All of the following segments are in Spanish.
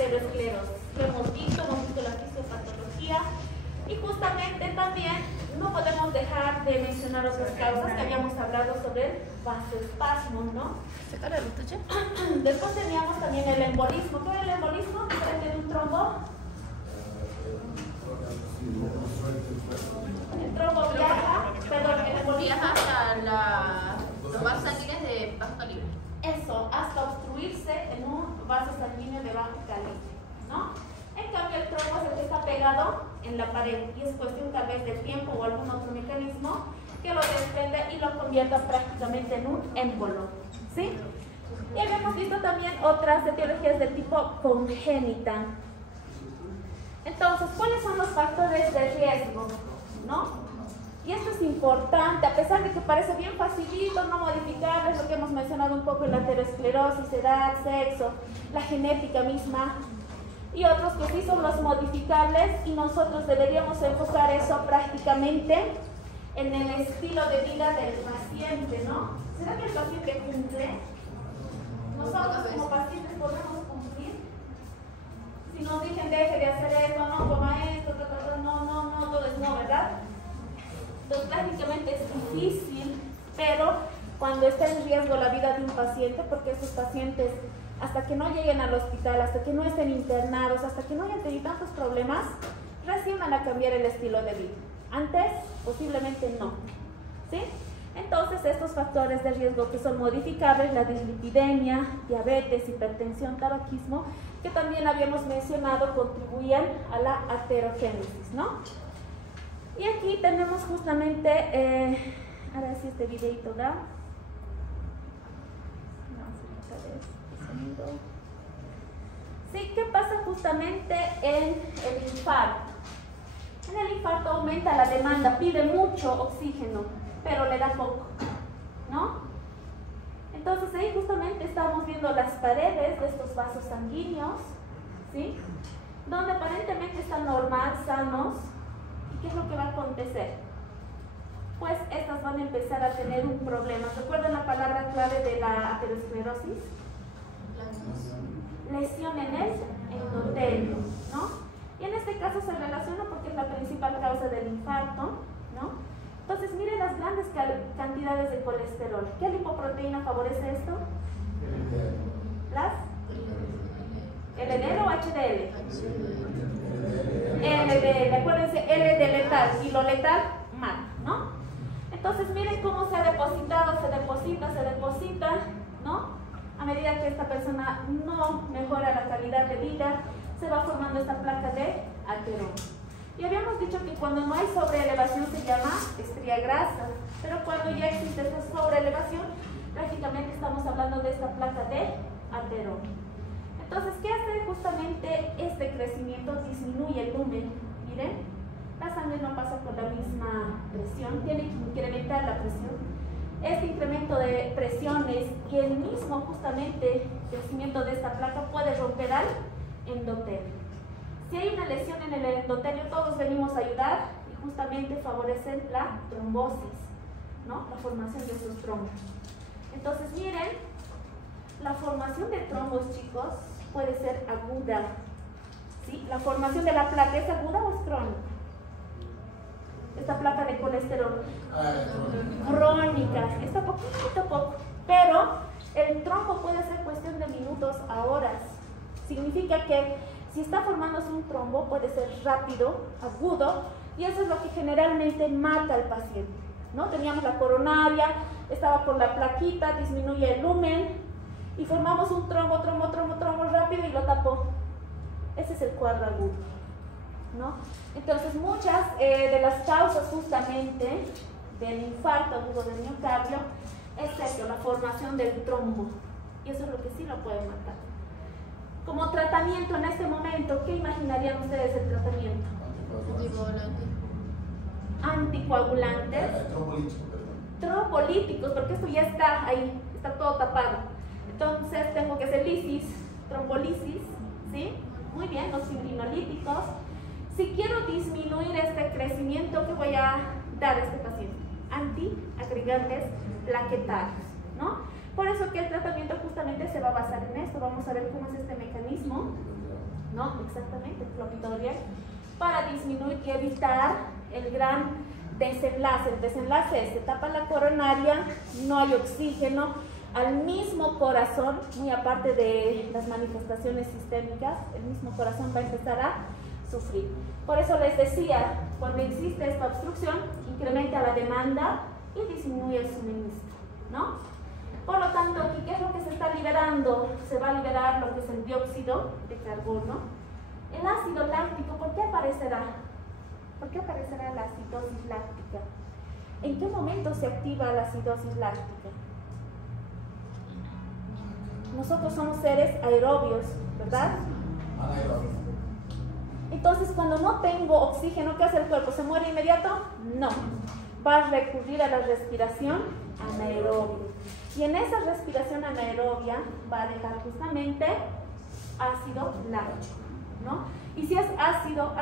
aterosclerosis. Lo hemos visto la fisiopatología y justamente también no podemos dejar de mencionar otras causas que habíamos hablado sobre el vasoespasmo, ¿no? Después teníamos también el embolismo. ¿Qué es el embolismo? Diferente de un trombo. El trombo viaja, perdón, el embolismo viaja hasta los vasos sanguíneos de bajo calibre. Eso, hasta obstruirse en un vaso sanguíneo de bajo calibre, ¿no? En cambio, el trombo es el que está pegado en la pared y es cuestión tal vez del tiempo o algún otro mecanismo que lo desprende y lo convierta prácticamente en un émbolo, ¿sí? Y habíamos visto también otras etiologías de tipo congénita. Entonces, ¿cuáles son los factores de riesgo? ¿No? Y esto es importante, a pesar de que parece bien facilito, no modificable, es lo que hemos mencionado un poco en la aterosclerosis, edad, sexo, la genética misma, y otros que sí son los modificables, y nosotros deberíamos enfocar eso prácticamente en el estilo de vida del paciente, ¿no? ¿Será que el paciente cumple? Nosotros como pacientes podemos cumplir. Si nos dicen deje de hacer esto, no coma esto, no, todo es no, ¿verdad? Entonces prácticamente es difícil, pero cuando está en riesgo la vida de un paciente, porque esos pacientes hasta que no lleguen al hospital, hasta que no estén internados, hasta que no hayan tenido tantos problemas, recién van a cambiar el estilo de vida. Antes, posiblemente no, ¿sí? Entonces, estos factores de riesgo que son modificables, la dislipidemia, diabetes, hipertensión, tabaquismo, que también habíamos mencionado, contribuyen a la aterogénesis, ¿no? Y aquí tenemos justamente, ahora sí este videito da. Sí, ¿qué pasa justamente en el infarto? En el infarto aumenta la demanda, pide mucho oxígeno, pero le da poco, ¿no? Entonces ahí justamente estamos viendo las paredes de estos vasos sanguíneos, ¿sí? Donde aparentemente están normal, sanos. ¿Y qué es lo que va a acontecer? Pues estas van a empezar a tener un problema. ¿Recuerdan la palabra clave de la aterosclerosis? Lesión en el endotelio, ¿no? Y en este caso se relaciona porque es la principal causa del infarto, ¿no? Entonces, miren las grandes cantidades de colesterol. ¿Qué lipoproteína favorece esto? ¿Las? ¿LDL o HDL? LDL, acuérdense, L de letal y lo letal mata, ¿no? Entonces, miren cómo se ha depositado, se deposita, ¿no? A medida que esta persona no mejora la calidad de vida, se va formando esta placa de ateroma. Y habíamos dicho que cuando no hay sobreelevación se llama estría grasa, pero cuando ya existe esta sobreelevación, prácticamente estamos hablando de esta placa de ateroma. Entonces, ¿qué hace justamente este crecimiento? Disminuye el lumen. Miren, la sangre no pasa por la misma presión, tiene que incrementar la presión. Este incremento de presiones y el mismo justamente crecimiento de esta placa puede romper al endotelio. Si hay una lesión en el endotelio, todos venimos a ayudar y justamente favorecer la trombosis, ¿no? La formación de estos trombos. Entonces, miren, la formación de trombos, chicos, puede ser aguda, ¿sí? La formación de la placa, ¿es aguda o es crónica? Esta placa de colesterol crónica, está poco, pero el trombo puede ser cuestión de minutos a horas. Significa que si está formándose un trombo puede ser rápido, agudo, y eso es lo que generalmente mata al paciente, ¿no? Teníamos la coronaria, estaba con la plaquita, disminuye el lumen y formamos un trombo rápido y lo tapó. Ese es el cuadro agudo, ¿no? Entonces, muchas de las causas justamente del infarto agudo del miocardio es eso, la formación del trombo, y eso es lo que sí lo puede matar. Como tratamiento en este momento, ¿qué imaginarían ustedes el tratamiento? Anticoagulantes. Trombolíticos, porque esto ya está ahí, está todo tapado. Entonces tengo que hacer lisis, trombolisis, ¿sí? Muy bien, los fibrinolíticos. Si quiero disminuir este crecimiento, ¿qué voy a dar a este paciente? Antiagregantes plaquetarios, ¿no? Por eso que el tratamiento justamente se va a basar en esto. Vamos a ver cómo es este mecanismo. ¿no? Exactamente, clopidogrel, para disminuir y evitar el gran desenlace. El desenlace es: se tapa la coronaria, no hay oxígeno al mismo corazón, muy aparte de las manifestaciones sistémicas, el mismo corazón va a empezar a sufrir. Por eso les decía, cuando existe esta obstrucción, incrementa la demanda y disminuye el suministro, ¿no? Por lo tanto, aquí, ¿qué es lo que se está liberando? Se va a liberar lo que es el dióxido de carbono. El ácido láctico, ¿por qué aparecerá? ¿Por qué aparecerá la acidosis láctica? ¿En qué momento se activa la acidosis láctica? Nosotros somos seres aerobios, ¿verdad? Entonces, cuando no tengo oxígeno, ¿qué hace el cuerpo? ¿Se muere inmediato? No. Va a recurrir a la respiración anaerobia. Y en esa respiración anaerobia va a dejar justamente ácido láctico, ¿no? Y si es ácido,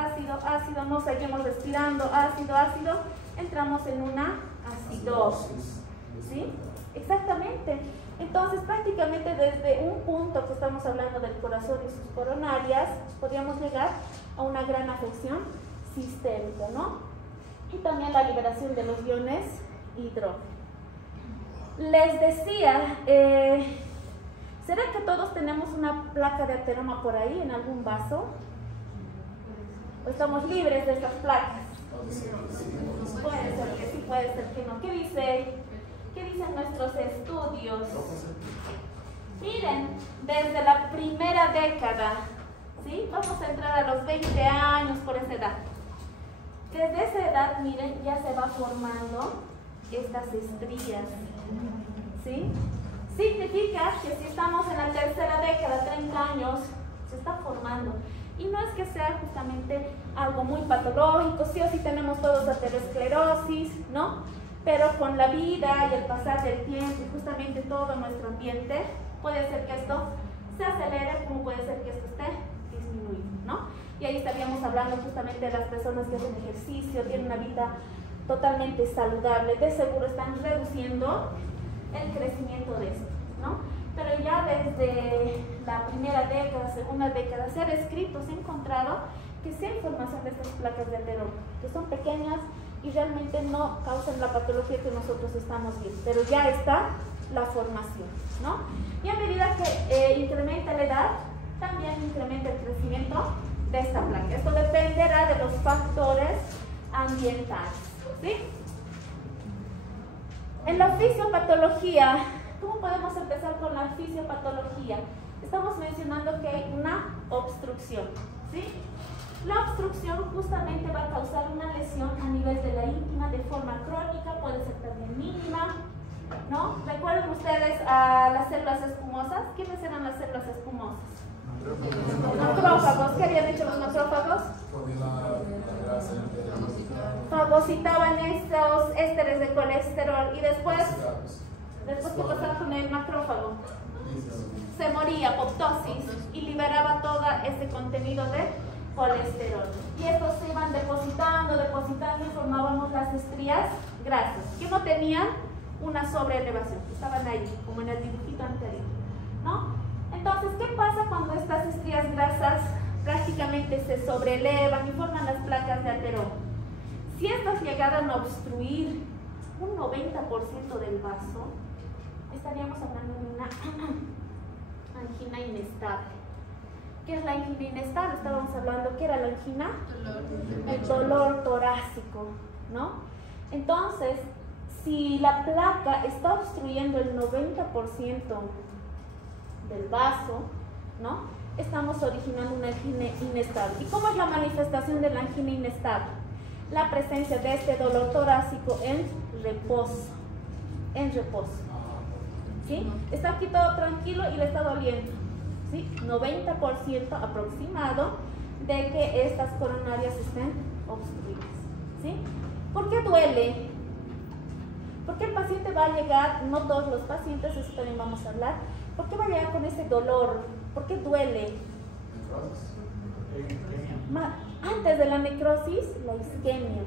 no seguimos respirando, ácido, entramos en una acidosis, ¿sí? Exactamente. Entonces, prácticamente desde un punto que estamos hablando del corazón y sus coronarias, podríamos llegar a una gran afección sistémica, ¿no? Y también la liberación de los iones hidrógeno. Les decía, ¿será que todos tenemos una placa de ateroma por ahí en algún vaso? ¿O estamos libres de estas placas? Puede ser que sí, puede ser que no. ¿Qué dicen nuestros estudios? Miren, desde la primera década, ¿sí? Vamos a entrar a los 20 años por esa edad. Desde esa edad, miren, ya se va formando estas estrías, ¿sí? Significa que si estamos en la tercera década, 30 años, se está formando. Y no es que sea justamente algo muy patológico, sí o sí tenemos todos aterosclerosis, ¿no? Pero con la vida y el pasar del tiempo y justamente todo nuestro ambiente, puede ser que esto se acelere, como puede ser que esto esté disminuyendo, ¿no? Y ahí estaríamos hablando justamente de las personas que hacen ejercicio, tienen una vida totalmente saludable, de seguro están reduciendo el crecimiento de esto, ¿no? Pero ya desde la primera década, segunda década, se ha descrito, se ha encontrado que sí hay formación de estas placas de ateroma, que son pequeñas y realmente no causan la patología que nosotros estamos viendo, pero ya está la formación, ¿no? Y a medida que incrementa la edad, también incrementa el crecimiento de esta placa. Esto dependerá de los factores ambientales, ¿sí? En la fisiopatología, ¿cómo podemos empezar con la fisiopatología? Estamos mencionando que hay una obstrucción, ¿sí? La obstrucción justamente va a causar una lesión a nivel de la íntima de forma crónica, puede ser también mínima, ¿no? ¿Recuerdan ustedes a las células espumosas? ¿Quiénes eran las células espumosas? Macrófagos. ¿Qué habían hecho los macrófagos? Fagocitaban estos ésteres de colesterol y después ¿qué pasaba con el macrófago? Se moría, apoptosis, y liberaba todo ese contenido de colesterol. Y estos se iban depositando y formábamos las estrías grasas, que no tenían una sobreelevación, estaban ahí, como en el dibujito anterior, ¿no? Entonces, ¿qué pasa cuando estas estrías grasas prácticamente se sobreelevan y forman las placas de ateroma? Si estas llegaran a obstruir un 90% del vaso, estaríamos hablando de una angina inestable. ¿Qué es la angina inestable? Estábamos hablando, ¿qué era la angina? El dolor torácico, ¿no? Entonces, si la placa está obstruyendo el 90% del vaso, ¿no? Estamos originando una angina inestable. ¿Y cómo es la manifestación de la angina inestable? La presencia de este dolor torácico en reposo. ¿Sí? Está aquí todo tranquilo y le está doliendo, ¿sí? 90% aproximado de que estas coronarias estén obstruidas, ¿sí? ¿Por qué duele? Porque el paciente va a llegar, no todos los pacientes, eso también vamos a hablar, ¿por qué va a llegar con ese dolor? ¿Por qué duele? Antes de la necrosis, la isquemia.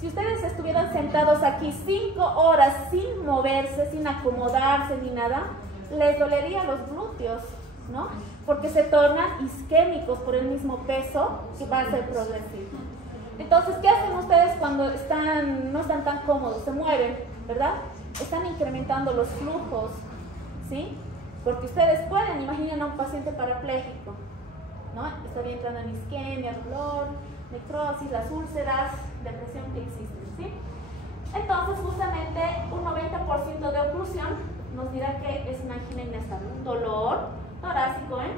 Si ustedes estuvieran sentados aquí 5 horas sin moverse, sin acomodarse ni nada, les dolería los glúteos, ¿no? Porque se tornan isquémicos por el mismo peso que va a ser progresivo. Entonces, ¿qué hacen ustedes cuando no están tan cómodos? Se mueven, ¿verdad? Están incrementando los flujos, ¿sí? Porque ustedes pueden, imaginen a un paciente parapléjico, ¿no? Estaría entrando en isquemia, dolor, necrosis, las úlceras, depresión que existen, ¿sí? Entonces, justamente un 90% de oclusión nos dirá que es una angina inestable, un dolor torácico en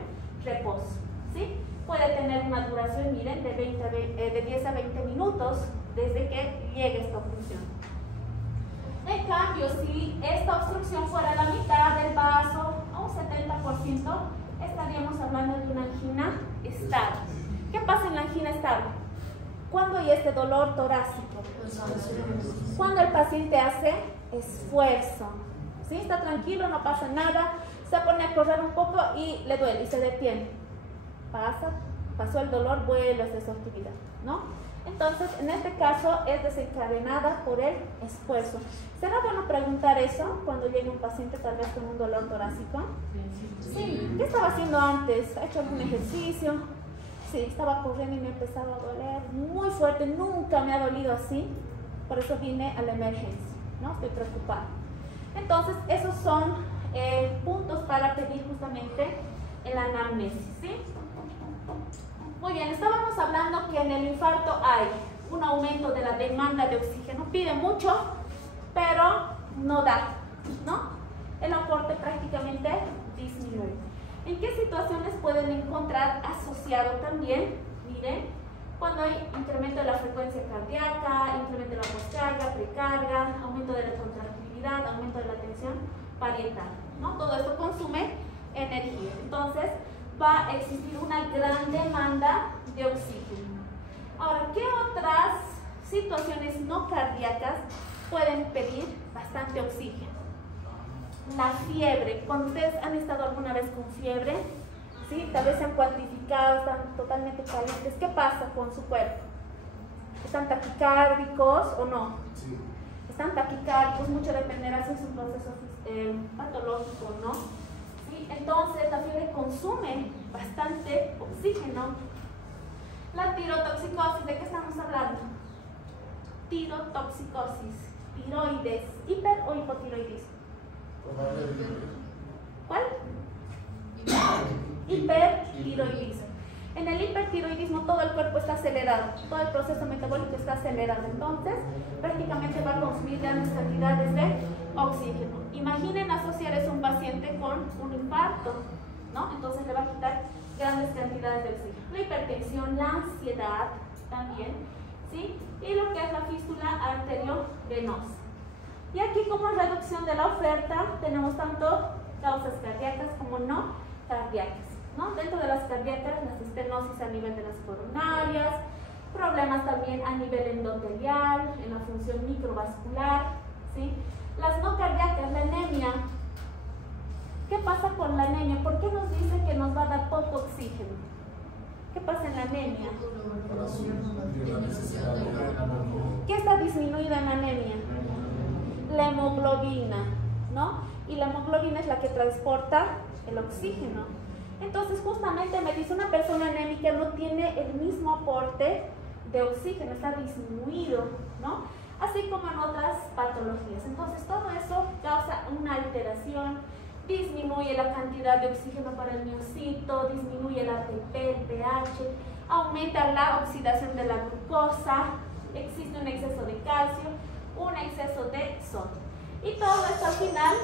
reposo, ¿sí? Puede tener una duración, miren, de 10 a 20 minutos desde que llegue esta oclusión. En cambio, si esta obstrucción fuera la mitad del vaso, o un 70%, estaríamos hablando de una angina estable. ¿Qué pasa en la angina estable? ¿Cuándo hay este dolor torácico? Cuando el paciente hace esfuerzo, ¿sí? Está tranquilo, no pasa nada, se pone a correr un poco y le duele y se detiene. Pasó el dolor, vuelve a hacer su actividad, ¿no? Entonces, en este caso es desencadenada por el esfuerzo. ¿Será bueno preguntar eso cuando llegue un paciente tal vez con un dolor torácico? Sí. ¿Qué estaba haciendo antes? ¿Ha hecho algún ejercicio? Sí, estaba corriendo y me empezaba a doler muy fuerte. Nunca me ha dolido así. Por eso vine a la emergencia, ¿no? Estoy preocupada. Entonces, esos son puntos para pedir justamente el anamnesis, ¿sí? Muy bien, estábamos hablando que en el infarto hay un aumento de la demanda de oxígeno, pide mucho, pero no da, ¿no? El aporte prácticamente disminuye. ¿En qué situaciones pueden encontrar asociado también? Miren, cuando hay incremento de la frecuencia cardíaca, incremento de la poscarga, precarga, aumento de la contractilidad, aumento de la tensión parietal, ¿no? Todo esto consume energía. Entonces, va a existir una gran demanda de oxígeno. Ahora, ¿qué otras situaciones no cardíacas pueden pedir bastante oxígeno? La fiebre. Cuando ustedes han estado alguna vez con fiebre, ¿sí? Tal vez se han cuantificado, están totalmente calientes. ¿Qué pasa con su cuerpo? ¿Están taquicárdicos o no? Sí. Están taquicárdicos, mucho dependerá si es un proceso patológico, ¿no? ¿Sí? Entonces la fiebre consume bastante oxígeno. La tirotoxicosis, ¿de qué estamos hablando? Tirotoxicosis, tiroides, hiper o hipotiroidismo. ¿Cuál? Hipertiroidismo. En el hipertiroidismo todo el cuerpo está acelerado, todo el proceso metabólico está acelerado, entonces prácticamente va a consumir grandes cantidades de oxígeno. Imaginen asociar eso a un paciente con un infarto, ¿no? Entonces le va a quitar grandes cantidades de oxígeno. La hipertensión, la ansiedad también, ¿sí? Y lo que es la fístula arteriovenosa. Y aquí como reducción de la oferta tenemos tanto causas cardíacas como no cardíacas, ¿no? Dentro de las cardíacas, las estenosis a nivel de las coronarias, problemas también a nivel endotelial, en la función microvascular, ¿sí? Las no cardíacas, la anemia. ¿Qué pasa con la anemia? ¿Por qué nos dicen que nos va a dar poco oxígeno? ¿Qué pasa en la anemia? ¿Qué está disminuido en la anemia? La hemoglobina, ¿no? Y la hemoglobina es la que transporta el oxígeno. Entonces, justamente me dice una persona anémica no tiene el mismo aporte de oxígeno, está disminuido, ¿no? Así como en otras patologías. Entonces, todo eso causa una alteración, disminuye la cantidad de oxígeno para el miocito, disminuye el ATP, el pH, aumenta la oxidación de la glucosa, existe un exceso de calcio, un exceso de sodio. Y todo esto al final,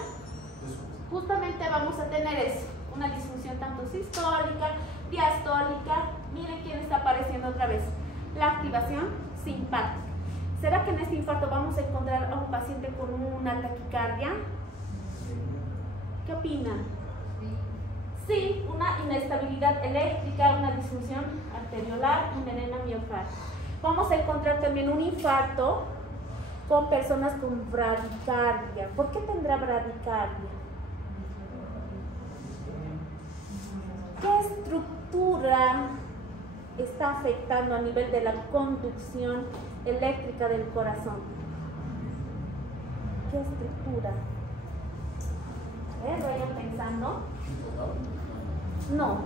justamente vamos a tener eso, una disfunción tanto sistólica, diastólica. Miren quién está apareciendo otra vez, la activación simpática. ¿Será que en este infarto vamos a encontrar a un paciente con una taquicardia? ¿Qué opinan? Sí, una inestabilidad eléctrica, una disfunción arteriolar, un edema miocardio. Vamos a encontrar también un infarto con personas con bradicardia. ¿Por qué tendrá bradicardia? ¿Qué estructura está afectando a nivel de la conducción eléctrica del corazón? ¿Qué estructura? Vayan pensando. No.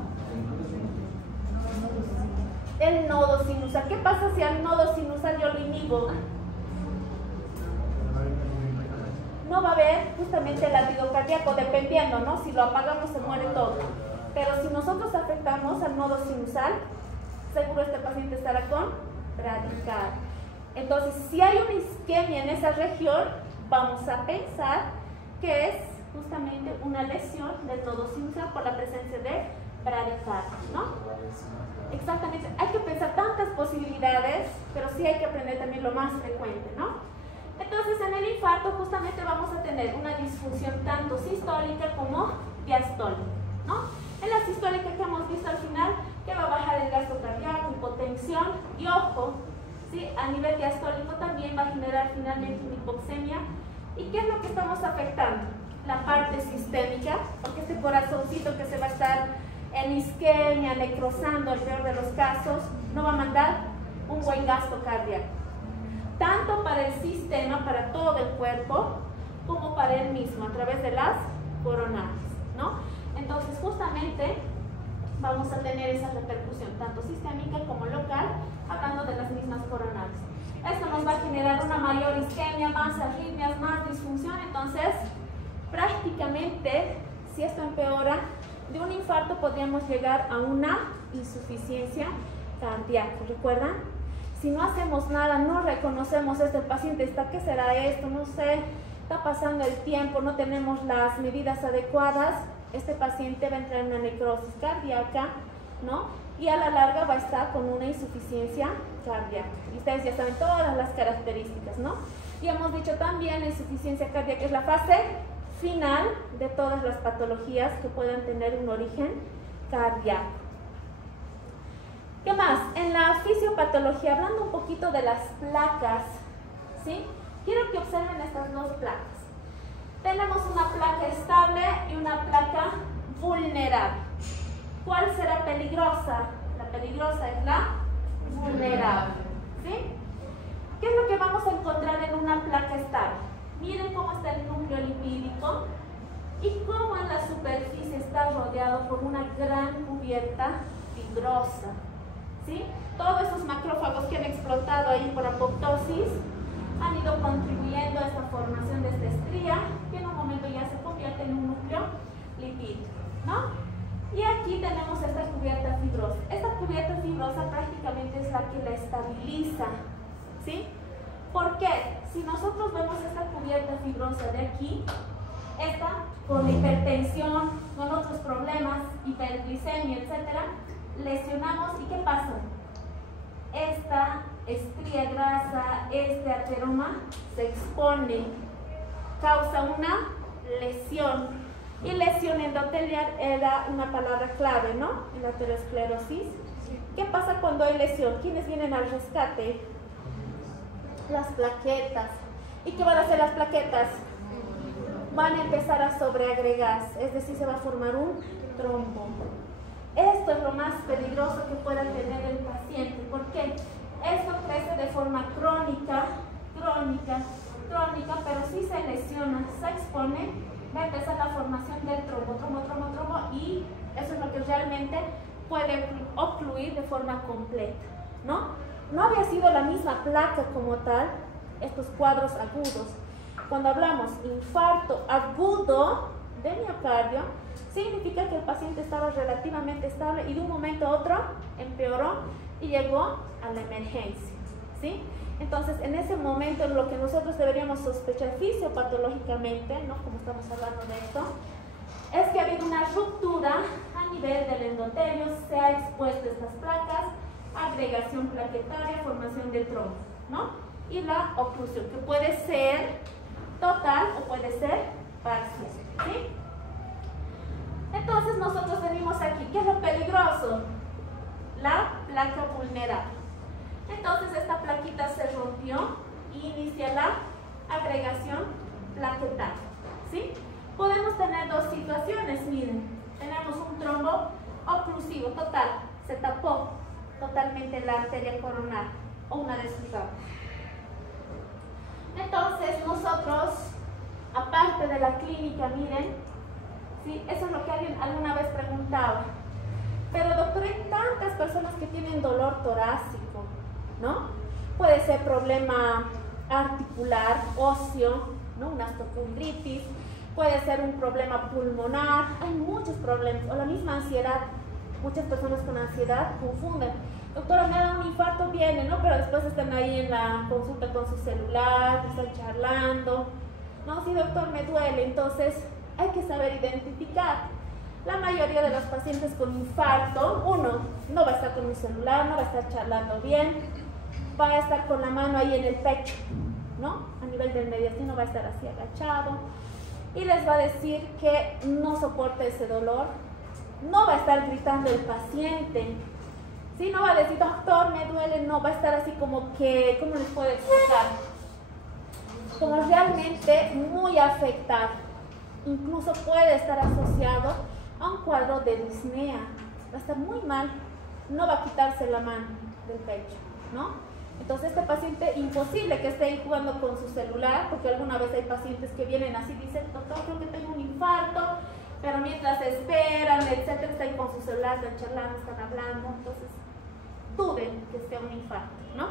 El nodo sinusal. ¿Qué pasa si al nodo sinusal yo lo inhibo? No va a haber justamente el latido cardíaco, dependiendo, ¿no? Si lo apagamos se muere todo. Pero si nosotros afectamos al nodo sinusal, seguro este paciente estará con bradicardia. Entonces, si hay una isquemia en esa región, vamos a pensar que es justamente una lesión del nodo sinusal por la presencia de bradicardia, ¿no? Exactamente. Hay que pensar tantas posibilidades, pero sí hay que aprender también lo más frecuente, ¿no? Entonces, en el infarto justamente vamos a tener una disfunción tanto sistólica como diastólica, ¿no? En la sistólica que hemos visto al final, que va a bajar el gasto cardíaco, hipotensión y ojo, ¿sí? A nivel diastólico también va a generar finalmente una hipoxemia. ¿Y qué es lo que estamos afectando? La parte sistémica, porque este corazoncito que se va a estar en isquemia, necrosando, el peor de los casos, no va a mandar un buen gasto cardíaco. Tanto para el sistema, para todo el cuerpo, como para él mismo, a través de las coronarias, ¿no? Entonces, justamente, vamos a tener esa repercusión, tanto sistémica como local, hablando de las mismas coronarias. Esto nos va a generar una mayor isquemia, más arritmias, más disfunción. Entonces, prácticamente, si esto empeora, de un infarto podríamos llegar a una insuficiencia cardíaca. ¿Recuerdan? Si no hacemos nada, no reconocemos esto, el paciente está, ¿qué será esto? No sé, está pasando el tiempo, no tenemos las medidas adecuadas, este paciente va a entrar en una necrosis cardíaca, ¿no? Y a la larga va a estar con una insuficiencia cardíaca. Y ustedes ya saben todas las características, ¿no? Y hemos dicho también, la insuficiencia cardíaca es la fase final de todas las patologías que puedan tener un origen cardíaco. ¿Qué más? En la fisiopatología, hablando un poquito de las placas, ¿sí? Quiero que observen estas dos placas. Tenemos una placa estable y una placa vulnerable. ¿Cuál será peligrosa? La peligrosa es la vulnerable, ¿sí? ¿Qué es lo que vamos a encontrar en una placa estable? Miren cómo está el núcleo lipídico y cómo en la superficie está rodeado por una gran cubierta fibrosa, ¿sí? Todos esos macrófagos que han explotado ahí por apoptosis han ido contribuyendo a esta formación de esta estría, que en un momento ya se convierte en un núcleo lipídico, ¿no? Y aquí tenemos esta cubierta fibrosa. Esta cubierta fibrosa prácticamente es la que la estabiliza, ¿sí? ¿Por qué? Si nosotros vemos esta cubierta fibrosa de aquí, esta con hipertensión, con otros problemas, hiperglicemia, etcétera, lesionamos y ¿qué pasa? Esta estría grasa, este ateroma se expone, causa una lesión. Y lesión endotelial era una palabra clave, ¿no? En la aterosclerosis. ¿Qué pasa cuando hay lesión? ¿Quiénes vienen al rescate? Las plaquetas. ¿Y qué van a hacer las plaquetas? Van a empezar a sobreagregarse, es decir, se va a formar un trombo. Esto es lo más peligroso que pueda tener el paciente. ¿Por qué? Esto crece de forma crónica, pero si se lesiona, se expone, va a empezar la formación del trombo, y eso es lo que realmente puede ocluir de forma completa, ¿no? No había sido la misma placa como tal, estos cuadros agudos. Cuando hablamos infarto agudo de miocardio, significa que el paciente estaba relativamente estable y de un momento a otro empeoró y llegó a la emergencia, ¿sí? Entonces, en ese momento, lo que nosotros deberíamos sospechar fisiopatológicamente, ¿no? Como estamos hablando de esto, es que ha habido una ruptura a nivel del endotelio, se ha expuesto estas placas, agregación plaquetaria, formación del trombo, ¿no? Y la oclusión, que puede ser total o puede ser parcial, ¿sí? Entonces, nosotros venimos aquí, ¿qué es lo peligroso? La placa vulnerable. Entonces esta plaquita se rompió y inicia la agregación plaquetaria, ¿sí? Podemos tener dos situaciones, miren. Tenemos un trombo oclusivo total, se tapó totalmente la arteria coronaria o una de sus ramas. Entonces nosotros, aparte de la clínica, miren, ¿sí? Eso es lo que alguien alguna vez preguntaba. Pero doctor, hay tantas personas que tienen dolor torácico, ¿no? Puede ser problema articular, óseo, ¿no? Una osteocondritis, puede ser un problema pulmonar, hay muchos problemas, o la misma ansiedad. Muchas personas con ansiedad confunden. Doctora, me ha dado un infarto, viene, ¿no? Pero después están ahí en la consulta con su celular, están charlando. No, sí, doctor, me duele. Entonces, hay que saber identificar. La mayoría de los pacientes con infarto, uno, no va a estar con un celular, no va a estar charlando bien, va a estar con la mano ahí en el pecho, ¿no? A nivel del mediastino va a estar así agachado y les va a decir que no soporta ese dolor. No va a estar gritando el paciente, ¿sí? No va a decir, doctor, me duele, no, va a estar así como que, ¿cómo les puedo explicar? Como realmente muy afectado. Incluso puede estar asociado a un cuadro de disnea. Va a estar muy mal, no va a quitarse la mano del pecho, ¿no? Entonces este paciente, imposible que esté ahí jugando con su celular, porque alguna vez hay pacientes que vienen así y dicen, doctor, creo que tengo un infarto, pero mientras esperan, etcétera, están con su celular, están charlando, están hablando, entonces duden que sea un infarto, ¿no?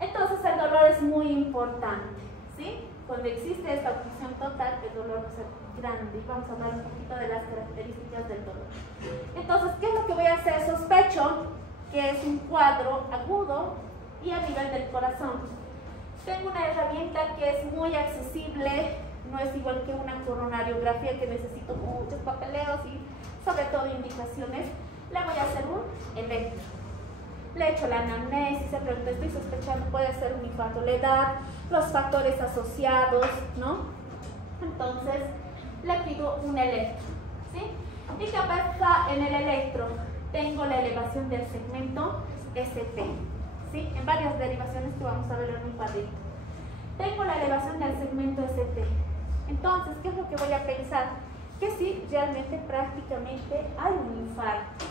Entonces el dolor es muy importante, ¿sí? Cuando existe esta obstrucción total, el dolor va a ser grande. Vamos a hablar un poquito de las características del dolor. Entonces, ¿qué es lo que voy a hacer? Sospecho que es un cuadro agudo y a nivel del corazón. Tengo una herramienta que es muy accesible, no es igual que una coronariografía que necesito muchos papeleos y sobre todo indicaciones. Le voy a hacer un electro. Le echo la anamnesis, se pregunta, estoy sospechando, puede ser un infarto, la edad, los factores asociados, ¿no? Entonces, le pido un electro, ¿sí? ¿Y qué pasa en el electro? Tengo la elevación del segmento ST, ¿sí? En varias derivaciones que vamos a ver en un cuadrito. Tengo la elevación del segmento ST. Entonces, ¿qué es lo que voy a pensar? Que sí, realmente prácticamente hay un infarto.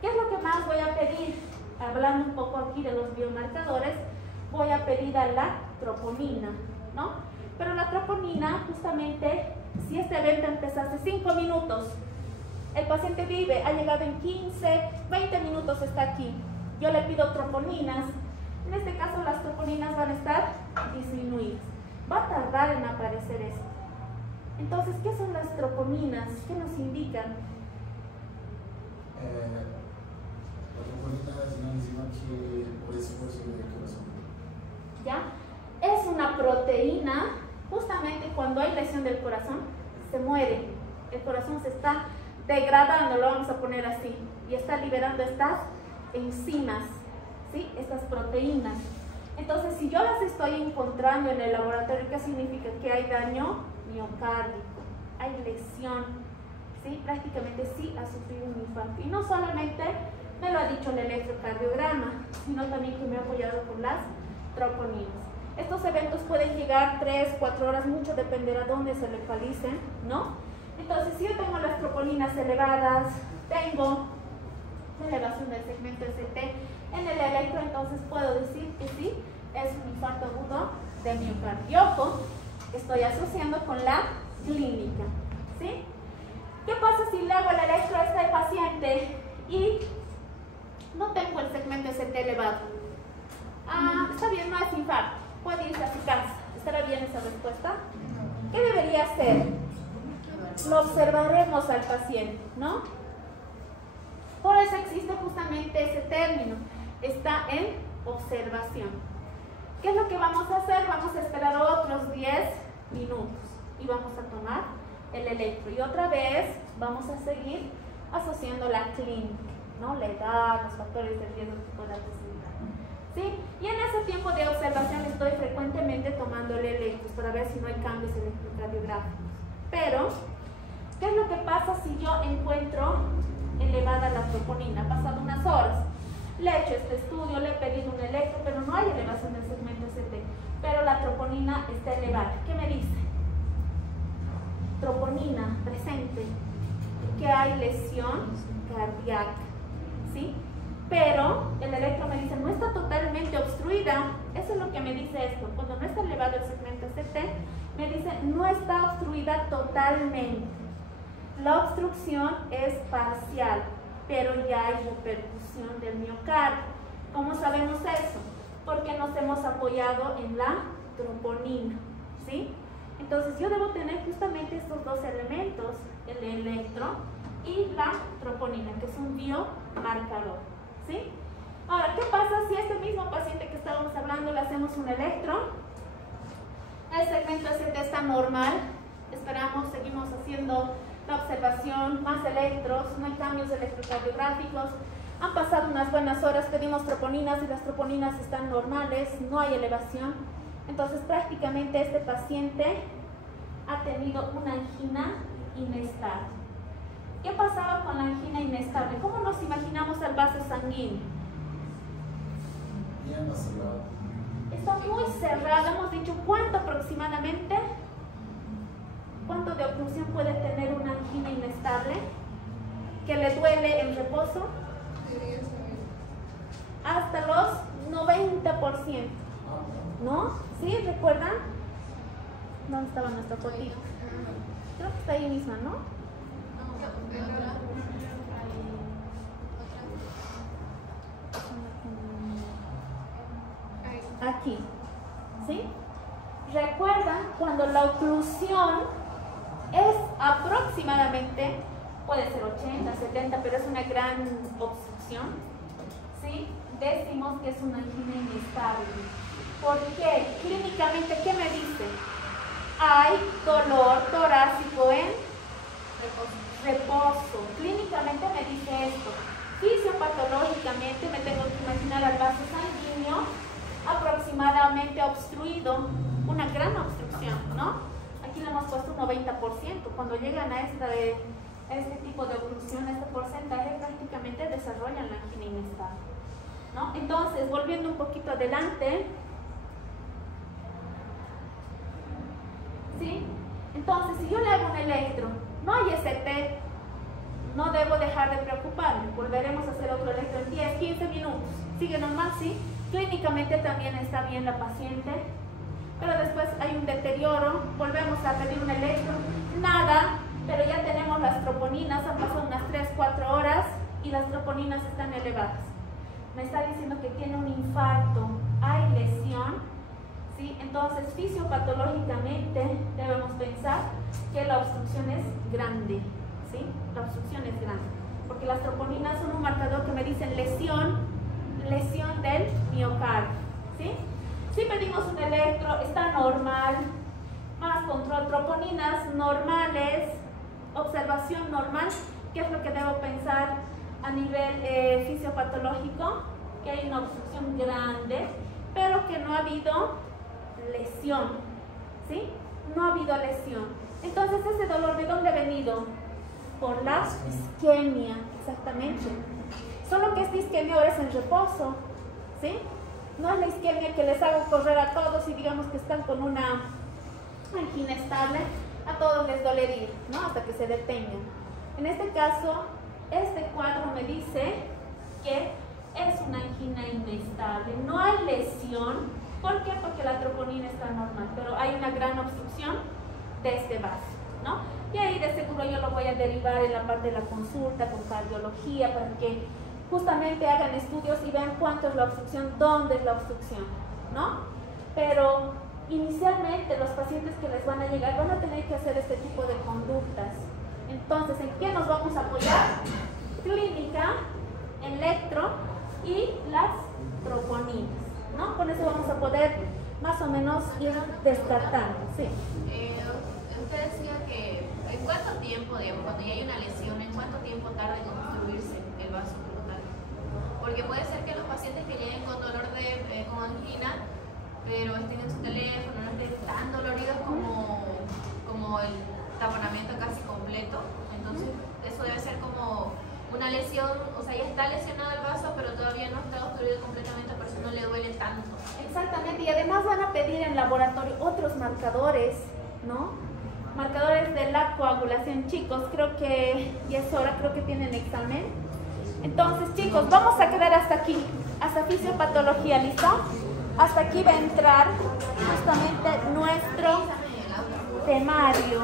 ¿Qué es lo que más voy a pedir? Hablando un poco aquí de los biomarcadores, voy a pedir a la troponina, ¿no? Pero la troponina, justamente, si este evento empezase 5 minutos, el paciente vive, ha llegado en 15, 20 minutos, está aquí. Yo le pido troponinas. En este caso, las troponinas van a estar disminuidas. Va a tardar en aparecer esto. Entonces, ¿qué son las troponinas? ¿Qué nos indican? La troponina es una enzima que por esfuerzo del corazón. ¿Ya? Es una proteína, justamente cuando hay lesión del corazón, se muere. El corazón se está degradando, lo vamos a poner así, y está liberando estas enzimas, ¿sí? Estas proteínas. Entonces, si yo las estoy encontrando en el laboratorio, ¿qué significa? Que hay daño miocárdico, hay lesión, ¿sí? Prácticamente sí ha sufrido un infarto. Y no solamente me lo ha dicho el electrocardiograma, sino también que me ha apoyado con las troponinas. Estos eventos pueden llegar 3, 4 horas, mucho dependerá dónde se localicen, ¿no? Entonces, si yo tengo las troponinas elevadas, tengo la elevación del segmento ST en el electro, entonces puedo decir que sí, es un infarto agudo de miocardio. Ojo, estoy asociando con la clínica, ¿sí? ¿Qué pasa si le hago el electro a este paciente y no tengo el segmento ST elevado? Ah, está bien, no es infarto, puede irse a su casa. ¿Estará bien esa respuesta? ¿Qué debería hacer? Lo observaremos al paciente, ¿no? Por eso existe justamente ese término, está en observación. ¿Qué es lo que vamos a hacer? Vamos a esperar otros 10 minutos y vamos a tomar el electro. Y otra vez vamos a seguir asociando la clínica, ¿no? La edad, los factores de riesgo que puedan presentar, ¿sí? Y en ese tiempo de observación estoy frecuentemente tomando el electro para ver si no hay cambios electrocardiográficos. Pero, ¿qué es lo que pasa si yo encuentro elevada la troponina? Pasado unas horas, le he hecho este estudio, le he pedido un electro, pero no hay elevación del segmento ST, pero la troponina está elevada. ¿Qué me dice? Troponina presente, que hay lesión cardíaca, ¿sí? Pero el electro me dice, no está totalmente obstruida. Eso es lo que me dice esto. Cuando no está elevado el segmento ST, me dice, no está obstruida totalmente. La obstrucción es parcial. pero ya hay repercusión del miocardio. ¿Cómo sabemos eso? Porque nos hemos apoyado en la troponina, ¿sí? Entonces yo debo tener justamente estos dos elementos, el electro y la troponina, que es un biomarcador, ¿sí? Ahora, ¿qué pasa si a este mismo paciente que estábamos hablando le hacemos un electro? El segmento ST está normal, esperamos, seguimos haciendo la observación, más electros, no hay cambios electrocardiográficos, han pasado unas buenas horas, pedimos troponinas y las troponinas están normales, no hay elevación. Entonces prácticamente este paciente ha tenido una angina inestable. ¿Qué pasaba con la angina inestable? ¿Cómo nos imaginamos el vaso sanguíneo? Bien cerrado. Está muy cerrado, hemos dicho cuánto aproximadamente, cuánto de oclusión puede tener una angina inestable, que le duele en reposo, hasta los 90%, ¿no? ¿Sí? ¿Recuerdan? ¿Dónde estaba nuestra fotito? Creo que está ahí misma, ¿no? Aquí, ¿sí? Recuerdan cuando la oclusión es aproximadamente, puede ser 80, 70, pero es una gran obstrucción, ¿sí? Decimos que es una angina inestable. ¿Por qué? Clínicamente, ¿qué me dice? Hay dolor torácico en reposo. Clínicamente me dice esto. Fisiopatológicamente me tengo que imaginar al vaso sanguíneo aproximadamente obstruido, una gran obstrucción, ¿no? Aquí le hemos puesto un 90%. Cuando llegan a este tipo de oclusión, este porcentaje prácticamente desarrollan la angina inestable, ¿no? Entonces, volviendo un poquito adelante, ¿sí? Entonces, si yo le hago un electro, no hay ST, no debo dejar de preocuparme. Volveremos a hacer otro electro en 10, 15 minutos. ¿Sigue normal? Sí. Clínicamente también está bien la paciente, pero después hay un deterioro, volvemos a pedir un electro, nada, pero ya tenemos las troponinas, han pasado unas 3-4 horas y las troponinas están elevadas. Me está diciendo que tiene un infarto, hay lesión, ¿sí? Entonces fisiopatológicamente debemos pensar que la obstrucción es grande, ¿sí? La obstrucción es grande, porque las troponinas son un marcador que me dicen lesión del miocardio, ¿sí? Si pedimos un electro, está normal, más control, troponinas normales, observación normal. ¿Qué es lo que debo pensar a nivel fisiopatológico? Que hay una obstrucción grande, pero que no ha habido lesión, ¿sí? No ha habido lesión. Entonces, ¿ese dolor de dónde ha venido? Por la isquemia, exactamente. Solo que esta isquemia ahora es en reposo, ¿sí? No es la isquemia que les hago correr a todos y digamos que están con una angina estable, a todos les dolería, ¿no? Hasta que se detengan. En este caso, este cuadro me dice que es una angina inestable, no hay lesión. ¿Por qué? Porque la troponina está normal, pero hay una gran obstrucción de este vaso, ¿no? Y ahí de seguro yo lo voy a derivar en la parte de la consulta con cardiología para que justamente hagan estudios y vean cuánto es la obstrucción, dónde es la obstrucción, ¿no? Pero inicialmente los pacientes que les van a llegar van a tener que hacer este tipo de conductas. Entonces, ¿en qué nos vamos a apoyar? Clínica, electro y las troponinas, ¿no? Con eso vamos a poder más o menos ir descartando, ¿sí? Usted decía que en cuánto tiempo, digamos, cuando ya hay una lesión, en cuánto tiempo tarda en construirse el vaso frontal. Porque puede ser que los pacientes que lleguen con dolor con angina, pero estén en su teléfono, no estén tan doloridos como el taponamiento casi completo. Entonces, eso debe ser como una lesión, o sea, ya está lesionado el vaso, pero todavía no está obstruido completamente, por eso no le duele tanto. Exactamente, y además van a pedir en laboratorio otros marcadores, ¿no? Marcadores de la coagulación. Chicos, creo que ya es hora, creo que tienen examen. Entonces, chicos, vamos a quedar hasta aquí, hasta fisiopatología, ¿listo? Hasta aquí va a entrar justamente nuestro temario.